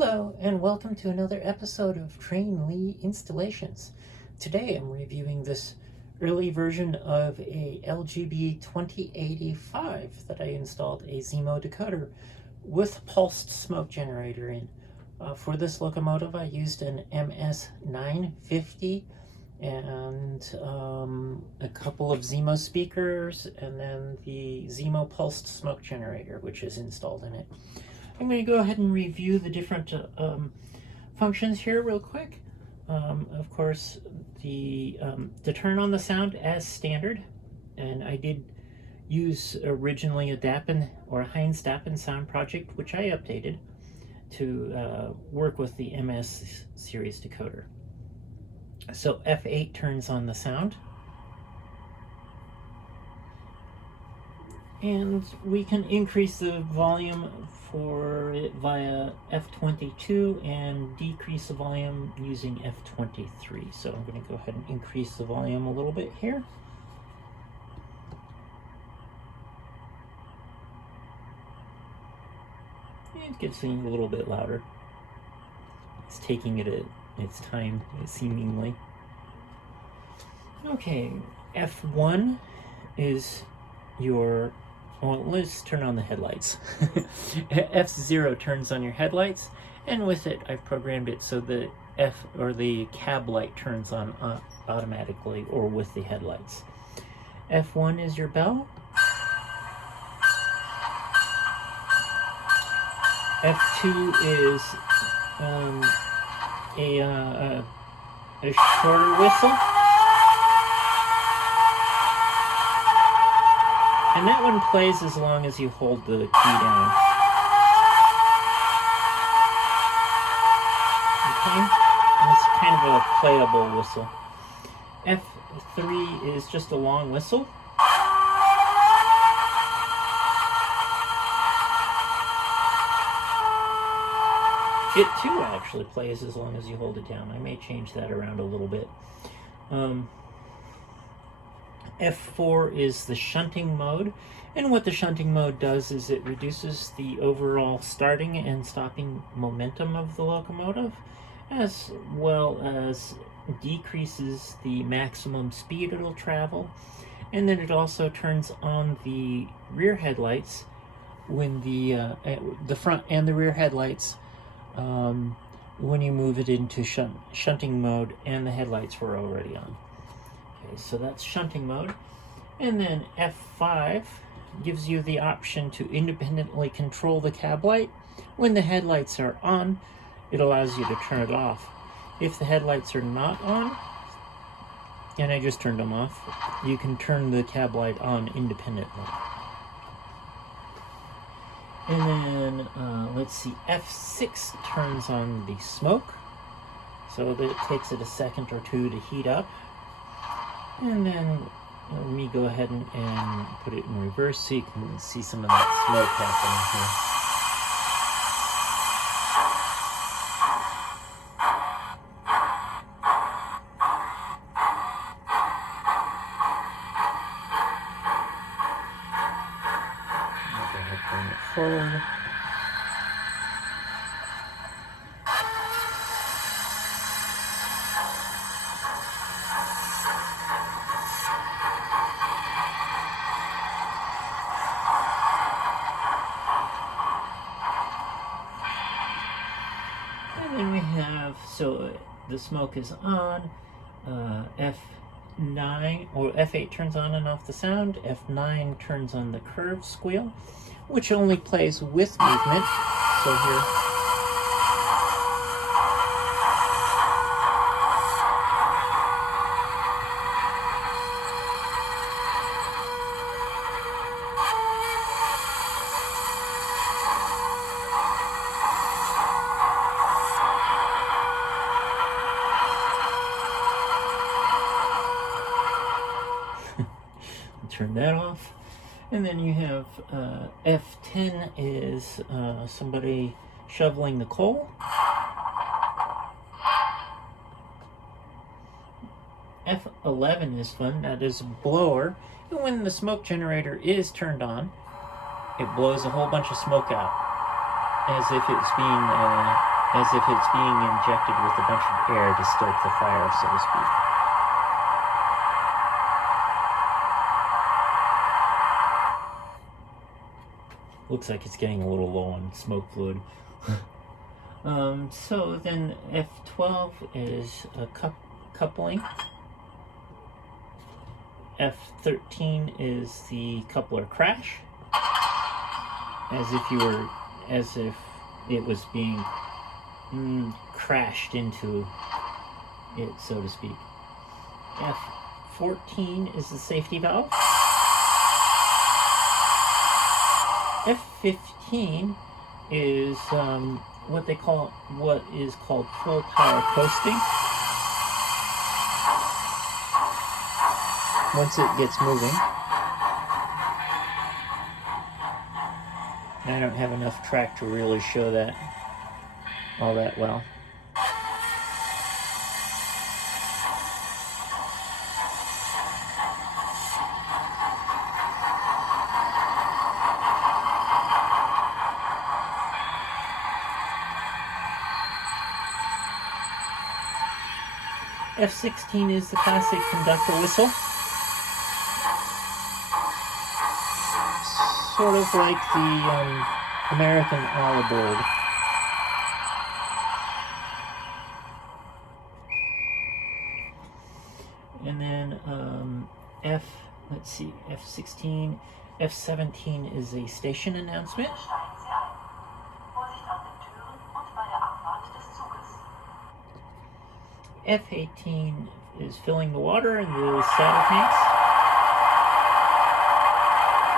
Hello and welcome to another episode of Train Lee Installations. Today I'm reviewing this early version of a LGB 2085 that I installed a Zimo decoder with pulsed smoke generator in. For this locomotive I used an MS950 and a couple of Zimo speakers and then the Zimo Pulsed smoke generator which is installed in it. I'm going to go ahead and review the different functions here real quick. Of course, to turn on the sound as standard, and I did use originally a Dappen or a Heinz Dappen sound project, which I updated to work with the MS series decoder. So F8 turns on the sound. And we can increase the volume for it via F22 and decrease the volume using F23. So I'm going to go ahead and increase the volume a little bit here. It gets a little bit louder. It's taking it at its time, seemingly. Okay, F1 is your... Well, let's turn on the headlights. F0 turns on your headlights, and with it I've programmed it so the F or the cab light turns on automatically or with the headlights. F1 is your bell. F2 is a shorter whistle. And that one plays as long as you hold the key down. Okay? And it's kind of a playable whistle. F3 is just a long whistle. It too actually plays as long as you hold it down. I may change that around a little bit. F4 is the shunting mode, and what the shunting mode does is it reduces the overall starting and stopping momentum of the locomotive, as well as decreases the maximum speed it'll travel, and then it also turns on the rear headlights when the front and the rear headlights when you move it into shunting mode and the headlights were already on. Okay, so that's shunting mode. And then F5 gives you the option to independently control the cab light. When the headlights are on, it allows you to turn it off. If the headlights are not on, and I just turned them off, you can turn the cab light on independently. And then, let's see, F6 turns on the smoke. So that it takes it a second or two to heat up. And then let me go ahead and put it in reverse so you can see some of that smoke happening here. I'll go ahead and bring it forward. And then we have, so the smoke is on, F9, or F8 turns on and off the sound, F9 turns on the curve squeal, which only plays with movement, so here. Turn that off. And then you have F10 is somebody shoveling the coal. F11 is fun, that is a blower. And when the smoke generator is turned on, it blows a whole bunch of smoke out, as if it's being as if it's being injected with a bunch of air to stoke the fire, so to speak. Looks like it's getting a little low on smoke fluid. So then F12 is a coupling. F13 is the coupler crash, as if it was being crashed into it, so to speak. F14 is the safety valve. F15 is what is called full power coasting. Once it gets moving. I don't have enough track to really show that all that well. F16 is the classic conductor whistle. Sort of like the American all aboard. And then F16, F17 is a station announcement. F18 is filling the water in the saddle tanks.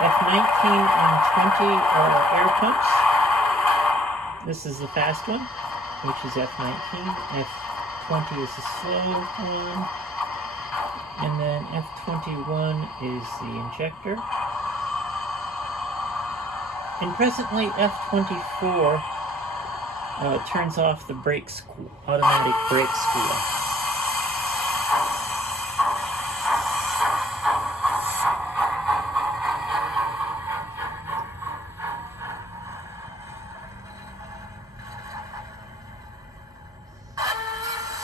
F19 and 20 are air pumps. This is the fast one, which is F19. F20 is the slow one. And then F21 is the injector. And presently F24 turns off the automatic brake squeal.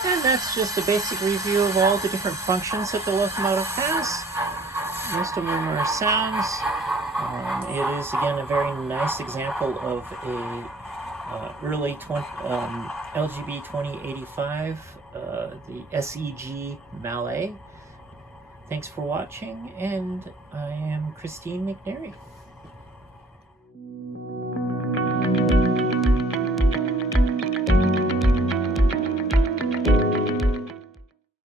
And that's just a basic review of all the different functions that the locomotive has. Most of them are sounds. It is, again, a very nice example of a early LGB 2085, the SEG mallet. Thanks for watching, and I am Christine McNary.